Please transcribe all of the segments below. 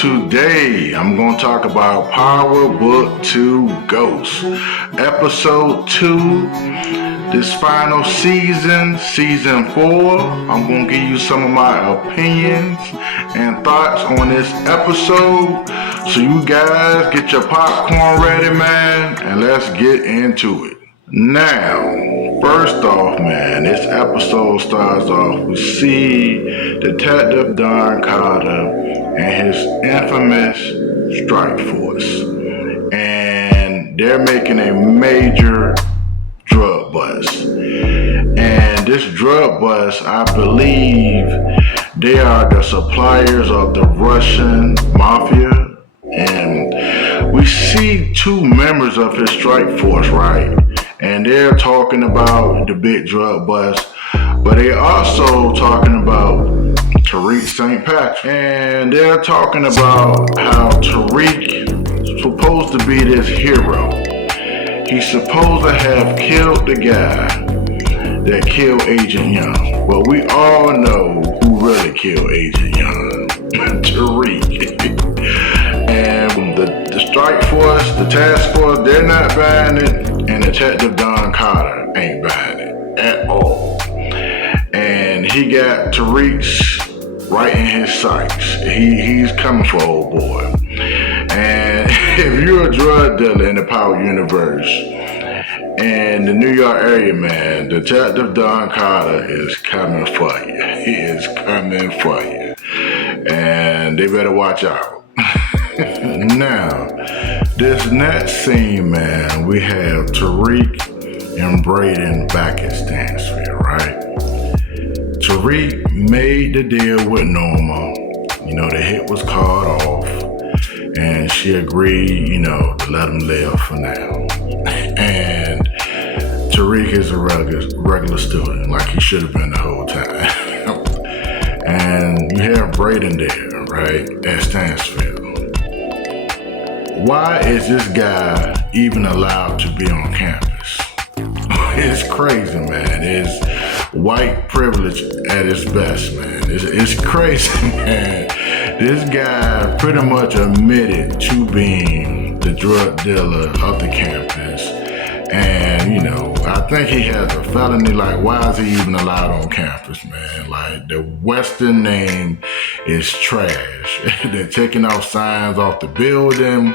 Today, I'm going to talk about Power Book 2 Ghost, Episode 2, this final season, Season 4. I'm going to give you some of my opinions and thoughts on this episode. So you guys get your popcorn ready, man, and let's get into it. Now, first off, man, this episode starts off, we see Detective Don Carter and his infamous strike force. And they're making a major drug bust. And this drug bust, I believe, they are the suppliers of the Russian mafia. And we see two members of his strike force, right? And they're talking about the big drug bust, but they're also talking about Tariq St. Patrick. And they're talking about how Tariq is supposed to be this hero. He's supposed to have killed the guy that killed Agent Young. But we all know who really killed Agent Young. Tariq. And the strike force, the task force, they're not buying it. And Detective Don Carter ain't buying it at all. And he got Tariq's right in his sights. He's coming for old boy. And if you're a drug dealer in the Power Universe and the New York area, man, Detective Don Carter is coming for you. He is coming for you. And they better watch out. Now, this next scene, man, we have Tariq and Braden back at Stansfield, right? Tariq made the deal with Norma. You know, the hit was called off, and she agreed, to let him live for now. And Tariq is a regular student, like he should have been the whole time. And you have Braden there, right, at Stansfield. Why is this guy even allowed to be on campus? It's crazy, man. It's white privilege at its best, man. It's crazy, man. This guy pretty much admitted to being the drug dealer of the campus. And, I think he has a felony. Like, why is he even allowed on campus, man? Like, the Western name is trash. They're taking off signs off the building,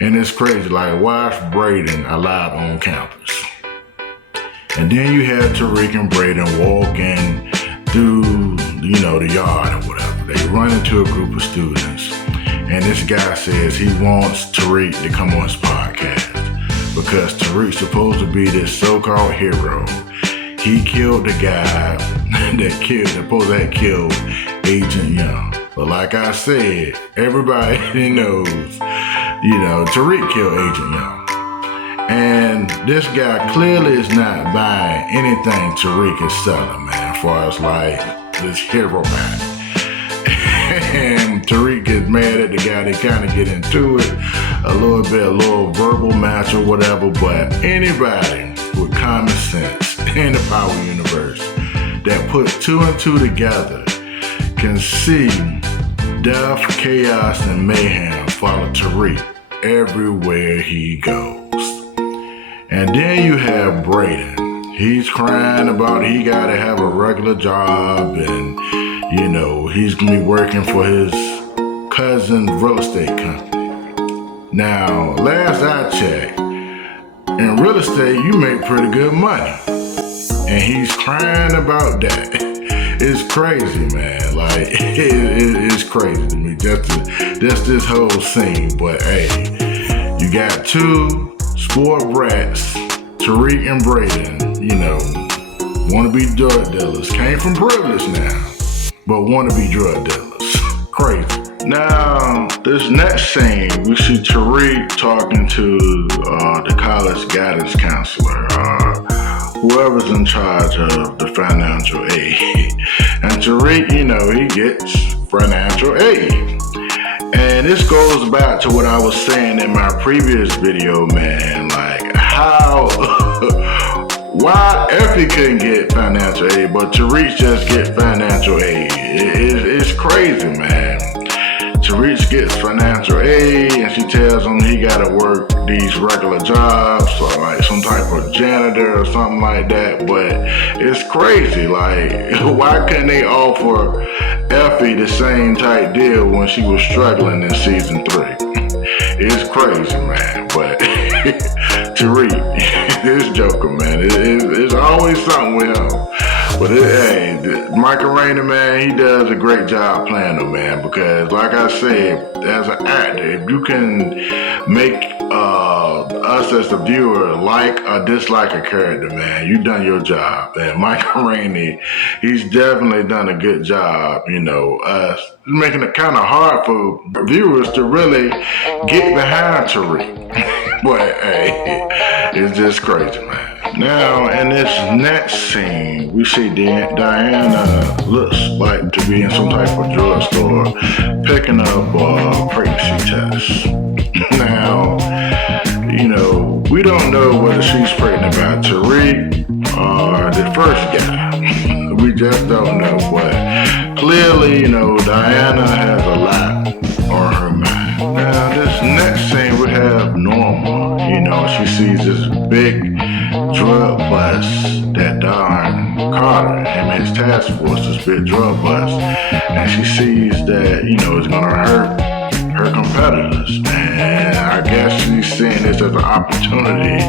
and it's crazy. Like, why is Braden allowed on campus? And then you have Tariq and Braden walking through, the yard or whatever. They run into a group of students, and this guy says he wants Tariq to come on his podcast. Because Tariq's supposed to be this so-called hero. He killed the guy that supposed to have killed Agent Young. But like I said, everybody knows, Tariq killed Agent Young. And this guy clearly is not buying anything Tariq is selling, man, as far as like this hero man. And Tariq gets mad at the guy. They kind of get into it a little verbal match or whatever. But anybody with common sense in the Power Universe that put two and two together can see death, chaos, and mayhem follow Tariq everywhere he goes. And then you have Braden. He's crying about he got to have a regular job and he's going to be working for his cousin's real estate company. Now, last I checked, in real estate, you make pretty good money. And he's crying about that. It's crazy, man. Like, it's crazy to me. Just this whole scene. But, hey, you got two sport brats, Tariq and Braden, want to be drug dealers. Came from privilege now. But want to be drug dealers. Crazy. Now, this next scene, we see Tariq talking to the college guidance counselor, whoever's in charge of the financial aid. And Tariq, he gets financial aid. And this goes back to what I was saying in my previous video, man. Like, how... Why Effie couldn't get financial aid, but Tariq just get financial aid? It's crazy, man. Tariq gets financial aid, and she tells him he gotta work these regular jobs, or like some type of janitor or something like that. But it's crazy. Like, why couldn't they offer Effie the same type deal when she was struggling in season 3? It's crazy, man. But Tariq, this Joker, man, it's always something with him. But hey, Michael Rainer, man, he does a great job playing him, man. Because, like I said, as an actor, if you can make us as the viewer like or dislike a character, man, you've done your job. And Michael Rainer, he's definitely done a good job. Making it kind of hard for viewers to really get behind Tariq. But hey, it's just crazy, man. Now, in this next scene, we see Diana looks like to be in some type of drugstore picking up pregnancy tests. Now, we don't know whether she's pregnant by Tariq or the first guy. We just don't know. But clearly, Diana has a lot on her mind. Now, this next scene, we have Norma. She sees this big drug bust that Don Carter and his task force, this big drug bust, and she sees that, it's gonna hurt her competitors. And I guess she's seeing this as an opportunity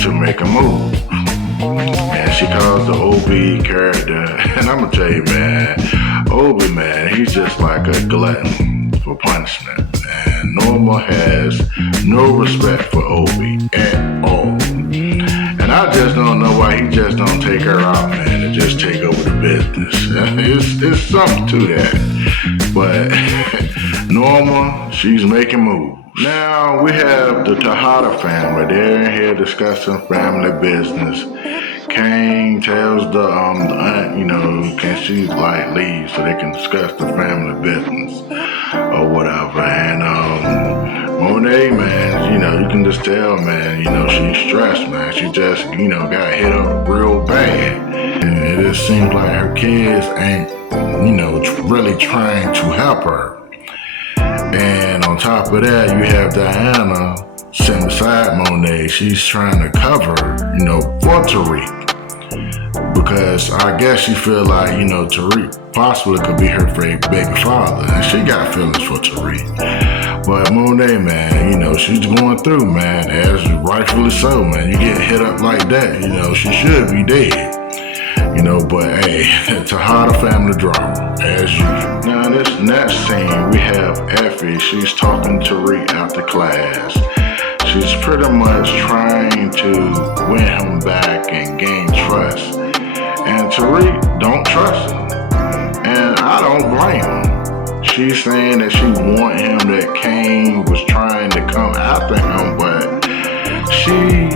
to make a move. And she calls the OB character, and I'm gonna tell you, man, OB, man, he's just like a glutton for punishment. And Norma has no respect for Obi at all. And I just don't know why he just don't take her out, man, and just take over the business. It's something to that. But Norma, she's making moves. Now we have the Tejada family. They're in here discussing family business. Kane tells the aunt, can she leave so they can discuss the family business or whatever. And Monet, man, you can just tell, man, she's stressed, man. She just, got hit up real bad. And it just seems like her kids ain't, really trying to help her. And on top of that, you have Diana sitting beside Monet. She's trying to cover, for Tariq. Because I guess she feel like, Tariq possibly could be her baby father. And she got feelings for Tariq. But Monet, man, she's going through, man, as rightfully so, man. You get hit up like that, she should be dead. But hey, Tejada family drama, as usual. Now, in this next scene, we have Effie. She's talking to Tariq after class. She's pretty much trying to win him back and gain trust. And Tariq don't trust him. And I don't blame him. She's saying that she want him, that Kane was trying to come after him, but she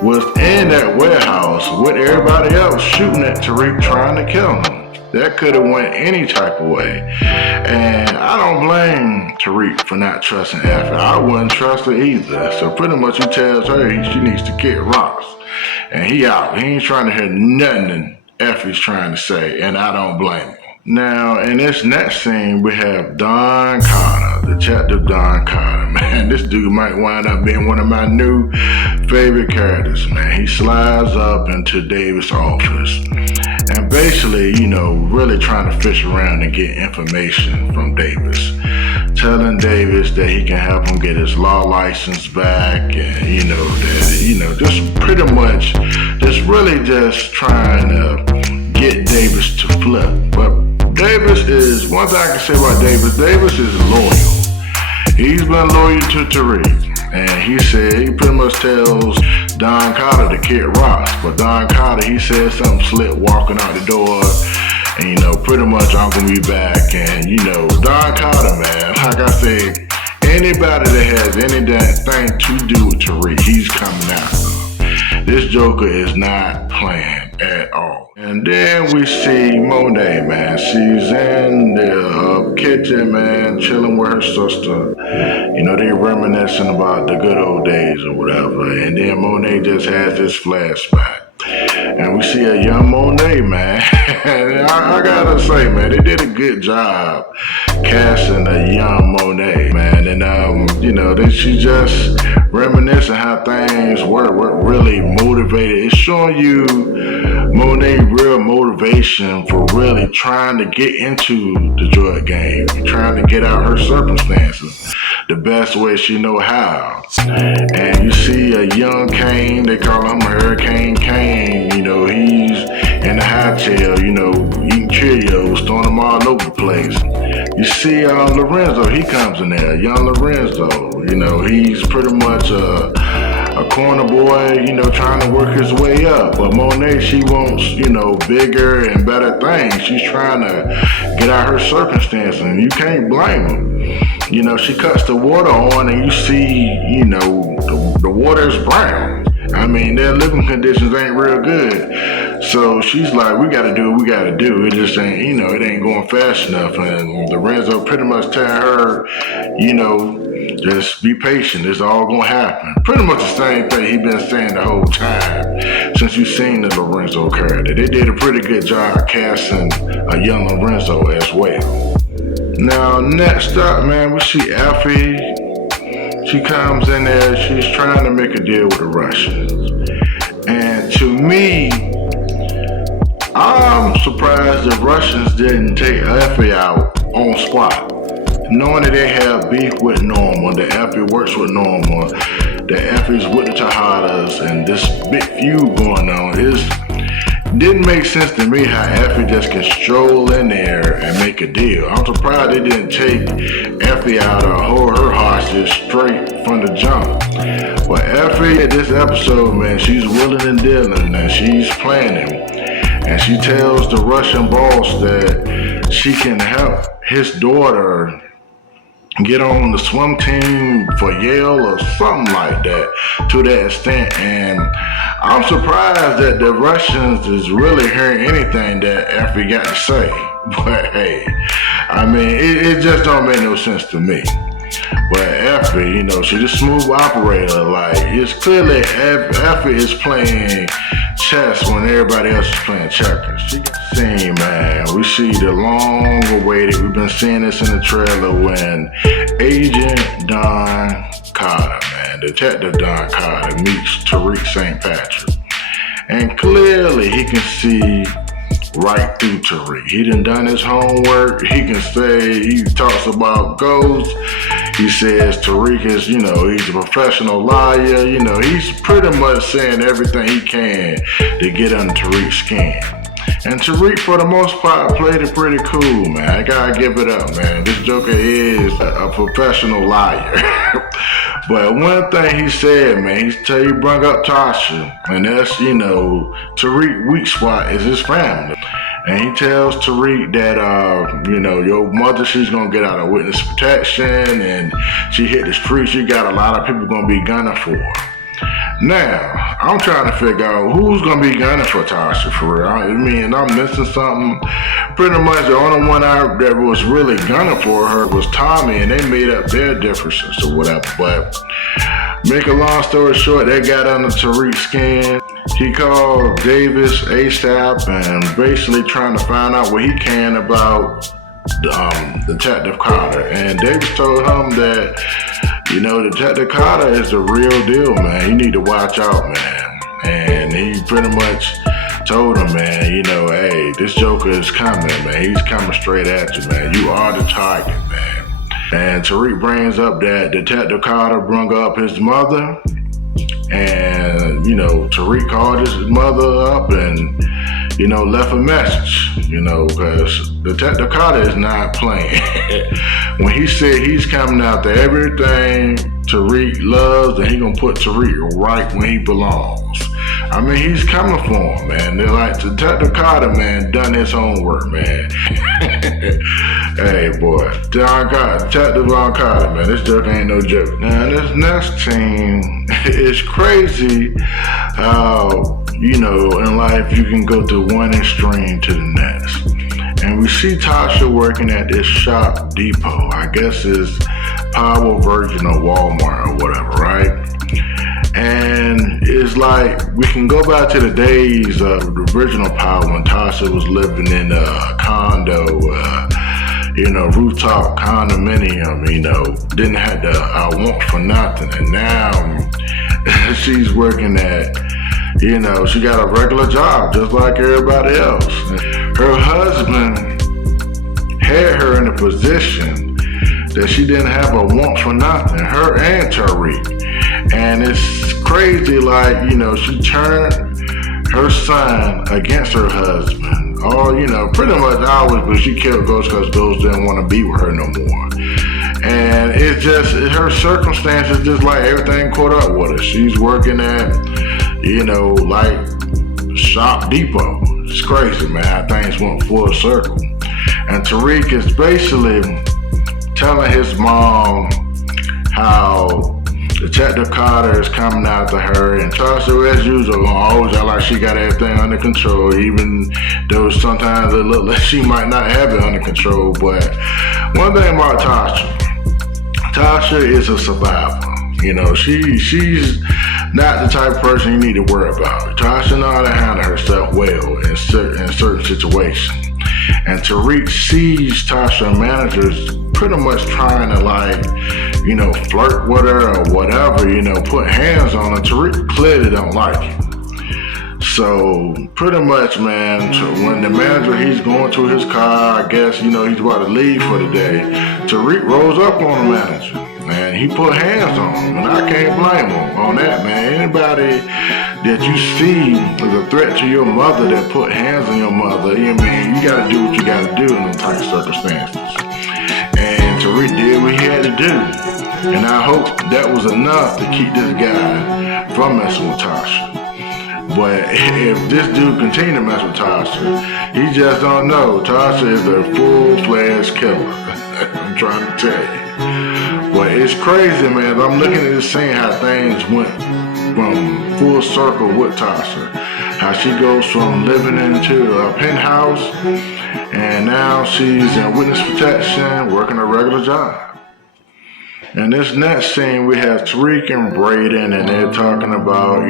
was in that warehouse with everybody else shooting at Tariq, trying to kill him. That could have went any type of way. And I don't blame Tariq for not trusting Effie. I wouldn't trust her either. So pretty much he tells her she needs to kick rocks. And he out. He ain't trying to hear nothing Effie's trying to say, and I don't blame him. Now, in this next scene, we have Don Carter, Detective Don Carter. Man, this dude might wind up being one of my new favorite characters, man. He slides up into Davis' office and basically, really trying to fish around and get information from Davis. Telling Davis that he can help him get his law license back and, just pretty much, just trying to get Davis to flip. But Davis is, one thing I can say about Davis is loyal. He's been loyal to Tariq. And he pretty much tells Don Carter to kick rocks. But Don Carter, he said something slick walking out the door. And, pretty much I'm going to be back. And, Don Carter, man, like I said, anybody that has anything to do with Tariq, he's coming out. This Joker is not playing at all. And then we see Monet, man. She's in the kitchen, man, chilling with her sister. They reminiscing about the good old days or whatever. And then Monet just has this flashback. And we see a young Monet, man. And I gotta say, man, they did a good job casting a young Monet, man. And she just reminiscing how things were, what really motivated. It's showing you Monet real motivation for really trying to get into the drug game, trying to get out her circumstances the best way she know how. And you see a young Kane, they call him Hurricane Kane, he's in the high tail, eating Cheerios, throwing them all over the place. You see Lorenzo, he comes in there, young Lorenzo, he's pretty much a corner boy, trying to work his way up. But Monet, she wants, bigger and better things. She's trying to get out her circumstances, and you can't blame her. She cuts the water on, and you see, the water is brown. I mean, their living conditions ain't real good. So she's like, we gotta do what we gotta do. It just ain't, it ain't going fast enough. And Lorenzo pretty much telling her, just be patient. It's all gonna happen. Pretty much the same thing he been saying the whole time since you've seen the Lorenzo character. They did a pretty good job casting a young Lorenzo as well. Now, next up, man, we see Effie. She comes in there, she's trying to make a deal with the Russians. And to me, I'm surprised the Russians didn't take Effie out on spot. Knowing that they have beef with Norma, that Effie works with Norma, that Effie's with the Tejadas, and this big feud going on, didn't make sense to me how Effie just can stroll in there and make a deal. I'm surprised they didn't take Effie out or hold her hostage straight from the jump. But Effie, at this episode, man, she's willing and dealing, and she's planning. And she tells the Russian boss that she can help his daughter get on the swim team for Yale or something like that, to that extent. And I'm surprised that the Russians is really hearing anything that Effie got to say. But hey, I mean, it just don't make no sense to me. But Effie, she's a smooth operator. Like, it's clearly Effie is playing chess when everybody else is playing checkers. She got seen, man. We see the long-awaited. We've been seeing this in the trailer when Agent Don Carter, man, Detective Don Carter meets Tariq St. Patrick, and clearly he can see right through Tariq. He done his homework. He talks about ghosts. He says Tariq is, he's a professional liar. He's pretty much saying everything he can to get under Tariq's skin. And Tariq, for the most part, played it pretty cool, man. I gotta give it up, man. This Joker is a professional liar. But one thing he said, man, he brought up Tasha, and that's, Tariq's weak spot is his family. And he tells Tariq that, your mother, she's going to get out of witness protection, and she hit the streets. You got a lot of people going to be gunning for her. Now, I'm trying to figure out who's going to be gunning for Tasha for real. I mean, I'm missing something. Pretty much the only one that was really gunning for her was Tommy, and they made up their differences or whatever. But make a long story short, they got under Tariq's skin. He called Davis ASAP and basically trying to find out what he can about Detective Carter. And Davis told him that, Detective Carter is the real deal, man. You need to watch out, man. And he pretty much told him, man, hey, this Joker is coming, man. He's coming straight at you, man. You are the target, man. And Tariq brings up that Detective Carter brung up his mother. And, Tariq called his mother up and, left a message, because Detective Carter is not playing. When he said he's coming after everything Tariq loves, and he gonna put Tariq right when he belongs. I mean, he's coming for him, man. They're like, Detective Carter, man, done his homework, man. Hey, boy, Detective Don Carter, man, this joke ain't no joke. Now, this next team is crazy how, in life you can go to one extreme to the next. And we see Tasha working at this shop depot. I guess it's Power Virgin or Walmart or whatever, right? And it's like we can go back to the days of the original Power when Tasha was living in a condo, rooftop condominium, didn't have the want for nothing. And now she's working at, she got a regular job just like everybody else. Her husband had her in a position that she didn't have a want for nothing, her and Tariq. And it's crazy, like, she turned her son against her husband. Or, pretty much always, but she killed Ghost because Ghost didn't want to be with her no more. And it's just, her circumstances just like everything caught up with her. She's working at, like Shop Depot. It's crazy, man, how things went full circle. And Tariq is basically telling his mom how Detective Carter is coming after her, and Tasha, as usual, always act like she got everything under control, even though sometimes it look like she might not have it under control. But one thing about Tasha is a survivor. She's not the type of person you need to worry about. Tasha knows how to handle herself well in certain situations. And Tariq sees Tasha managers pretty much trying to flirt with her or whatever, put hands on her. Tariq clearly don't like it. So pretty much, man, when the manager, he's going to his car, I guess, he's about to leave for the day, Tariq rolls up on the manager and he put hands on him, and I can't blame him on that, man. Anybody that you see as a threat to your mother that put hands on your mother, you gotta do what you gotta do in those type of circumstances. And Tariq did what he had to do. And I hope that was enough to keep this guy from messing with Tasha. But if this dude continue to mess with Tasha, he just don't know. Tasha is a full-fledged killer. I'm trying to tell you. But it's crazy, man. I'm looking at this scene, how things went from full circle with Tasha. How she goes from living into a penthouse, and now she's in witness protection, working a regular job. And this next scene, we have Tariq and Braden, and they're talking about,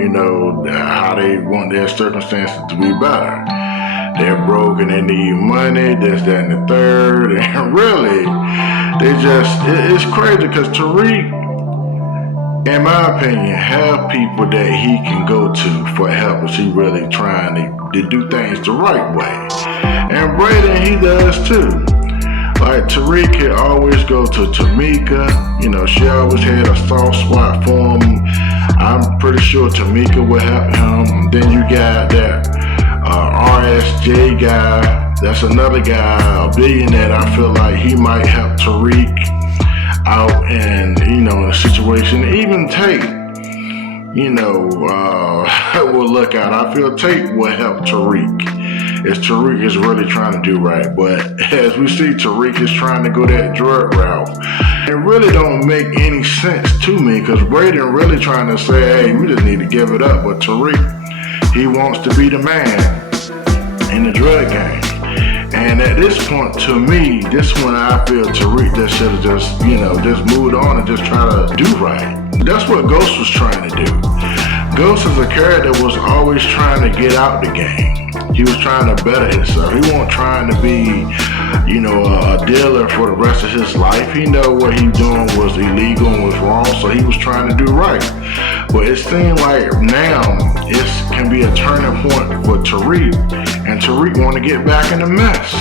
how they want their circumstances to be better. They're broke and they need money, this, that, and the third. And really, it's crazy because Tariq, in my opinion, have people that he can go to for help if he really trying to do things the right way. And Braden, he does too. Like Tariq can always go to Tamika, she always had a soft spot for him. I'm pretty sure Tamika would help him. And then you got that RSJ guy, that's another guy, a billionaire. I feel like he might help Tariq out in a situation. Even Tate, will look out. I feel Tate will help Tariq. As Tariq is really trying to do right. But as we see, Tariq is trying to go that drug route. It really don't make any sense to me, because Braden really trying to say, hey, we just need to give it up. But Tariq, he wants to be the man in the drug game. And at this point, to me, this one I feel Tariq just should have just moved on and just try to do right. That's what Ghost was trying to do. Ghost as a character was always trying to get out the game. He was trying to better himself. He wasn't trying to be, a dealer for the rest of his life. He know what he doing was illegal and was wrong, so he was trying to do right. But it seemed like now it can be a turning point for Tariq, and Tariq want to get back in the mess.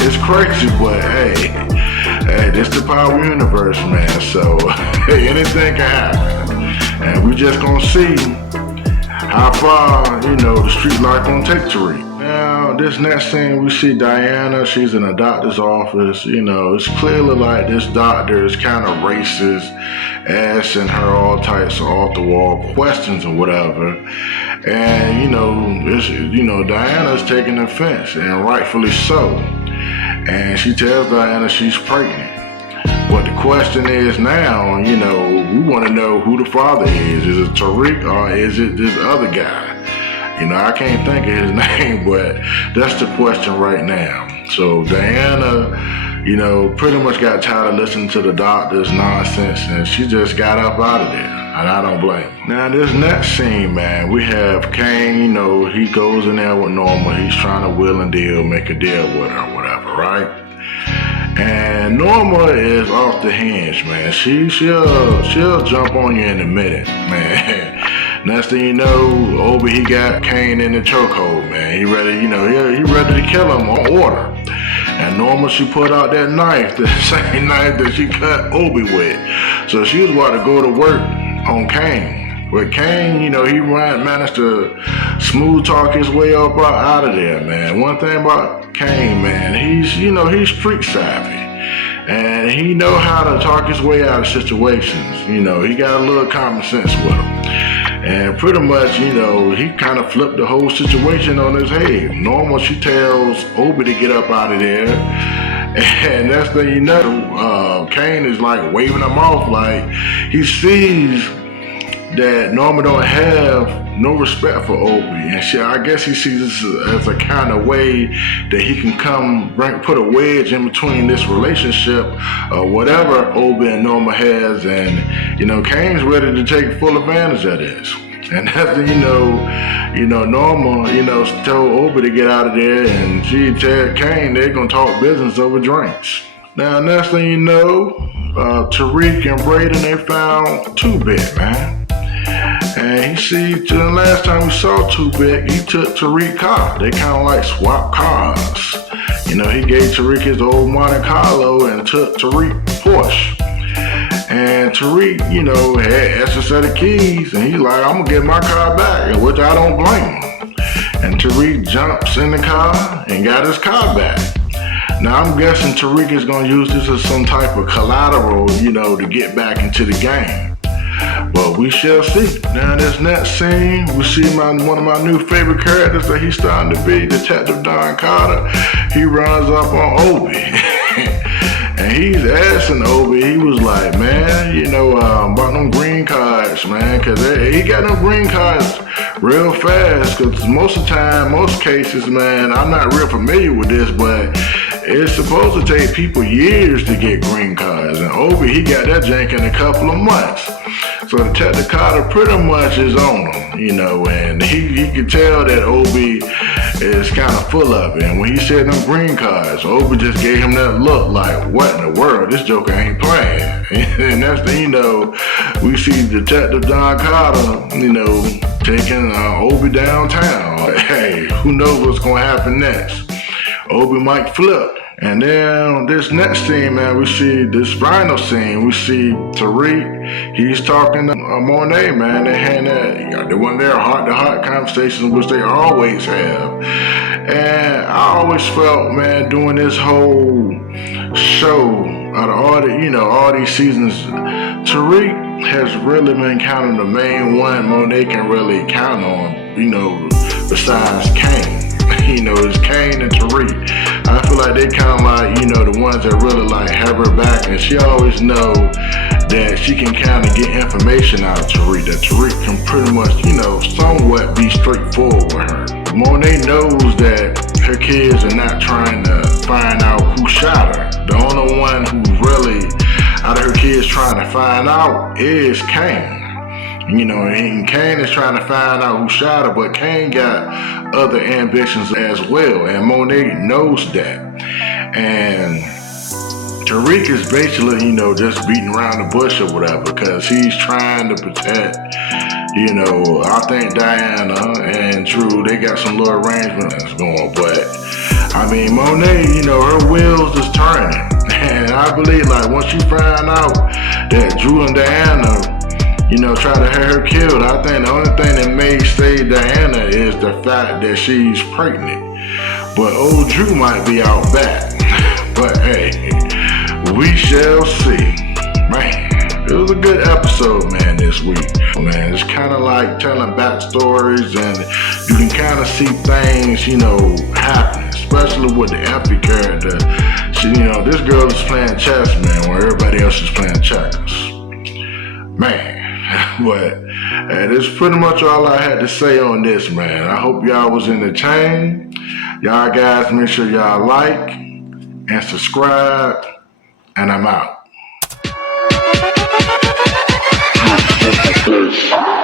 It's crazy, but hey, this the Power Universe, man. So anything can happen, and we just gonna see how far, the street life gonna take Tariq. Now, this next scene, we see Diana. She's in a doctor's office. It's clearly like this doctor is kind of racist, asking her all types of off-the-wall questions or whatever. And, Diana's taking offense, and rightfully so. And she tells Diana she's pregnant. But the question is now, we want to know who the father is. Is it Tariq or is it this other guy? I can't think of his name, but that's the question right now. So Diana, pretty much got tired of listening to the doctor's nonsense, and she just got up out of there. And I don't blame him. Now, this next scene, man, we have Kane, you know, he goes in there with Norma. He's trying to will and deal, make a deal with her or whatever, right? And Norma is off the hinge, man. She'll jump on you in a minute, man. Next thing you know, Obi, he got Kane in the chokehold, man. He ready, you know, he ready to kill him on order. And Norma, she put out that knife, the same knife that she cut Obi with. So she was about to go to work on Kane. But Kane, you know, he managed to smooth talk his way up out of there, man. One thing about Kane, man, he's street savvy. And he know how to talk his way out of situations. You know, he got a little common sense with him. And pretty much, you know, he kind of flipped the whole situation on his head. Normal, she tells Obi to get up out of there. And next thing you know, Kane is like waving him off like he sees that Norma don't have no respect for Obi. And shit, I guess he sees this as a kind of way that he can put a wedge in between this relationship or whatever Obi and Norma has. And, you know, Kane's ready to take full advantage of this. And next thing you know, Norma, you know, told Obi to get out of there, and she told Kane they're gonna talk business over drinks. Now, next thing you know, Tariq and Braden, they found Two-Bit, man. And the last time we saw Two-Bit, he took Tariq's car. They kind of like swapped cars. You know, he gave Tariq his old Monte Carlo and took Tariq's Porsche. And Tariq, you know, had extra set of keys, and he's like, I'm gonna get my car back, which I don't blame him. And Tariq jumps in the car and got his car back. Now, I'm guessing Tariq is gonna use this as some type of collateral, you know, to get back into the game. But we shall see. Now, this next scene, we see one of my new favorite characters that he's starting to be, Detective Don Carter. He runs up on Obi. And he's asking Obi, he was like, man, you know, about them green cards, man, because he got them green cards real fast, because most of the time, most cases, man, I'm not real familiar with this, but it's supposed to take people years to get green cards. And Obi, he got that jank in a couple of months. So Detective Carter pretty much is on him, you know, and he could tell that Obi is kind of full of it. And when he said them green cards, Obi just gave him that look like, what in the world? This joker ain't playing. And that's the, you know, we see Detective Don Carter, you know, taking Obi downtown. Hey, who knows what's going to happen next? Obi might flip. And then this next scene, man, we see this final scene. We see Tariq. He's talking to Monet, man. They had that, they went there heart-to-heart conversations, which they always have. And I always felt, man, doing this whole show, out of all the, you know, all these seasons, Tariq has really been kind of the main one Monet can really count on, you know, besides Kane. You know, it's Kane and Tariq. I feel like they kind of like, you know, the ones that really like have her back, and she always know that she can kind of get information out of Tariq, that Tariq can pretty much, you know, somewhat be straightforward with her. Monet knows that her kids are not trying to find out who shot her. The only one who really, out of her kids trying to find out is Kane. You know, and Kane is trying to find out who shot her, but Kane got other ambitions as well, and Monet knows that. And Tariq is basically, you know, just beating around the bush or whatever, because he's trying to protect, you know, I think Diana and Drew, they got some little arrangements going, but I mean, Monet, you know, her wheels is turning. And I believe, like, once you find out that Drew and Diana, you know, try to have her killed, I think the only thing that may save Diana is the fact that she's pregnant. But old Drew might be out back. But hey, we shall see. Man, it was a good episode, man, this week. Man, it's kind of like telling backstories, and you can kind of see things, you know, happening, especially with the Effie character. She, you know, this girl is playing chess, man, while everybody else is playing checkers. Man. But that's pretty much all I had to say on this, man. I hope y'all was entertained. Y'all guys, make sure y'all like and subscribe, and I'm out. Yes.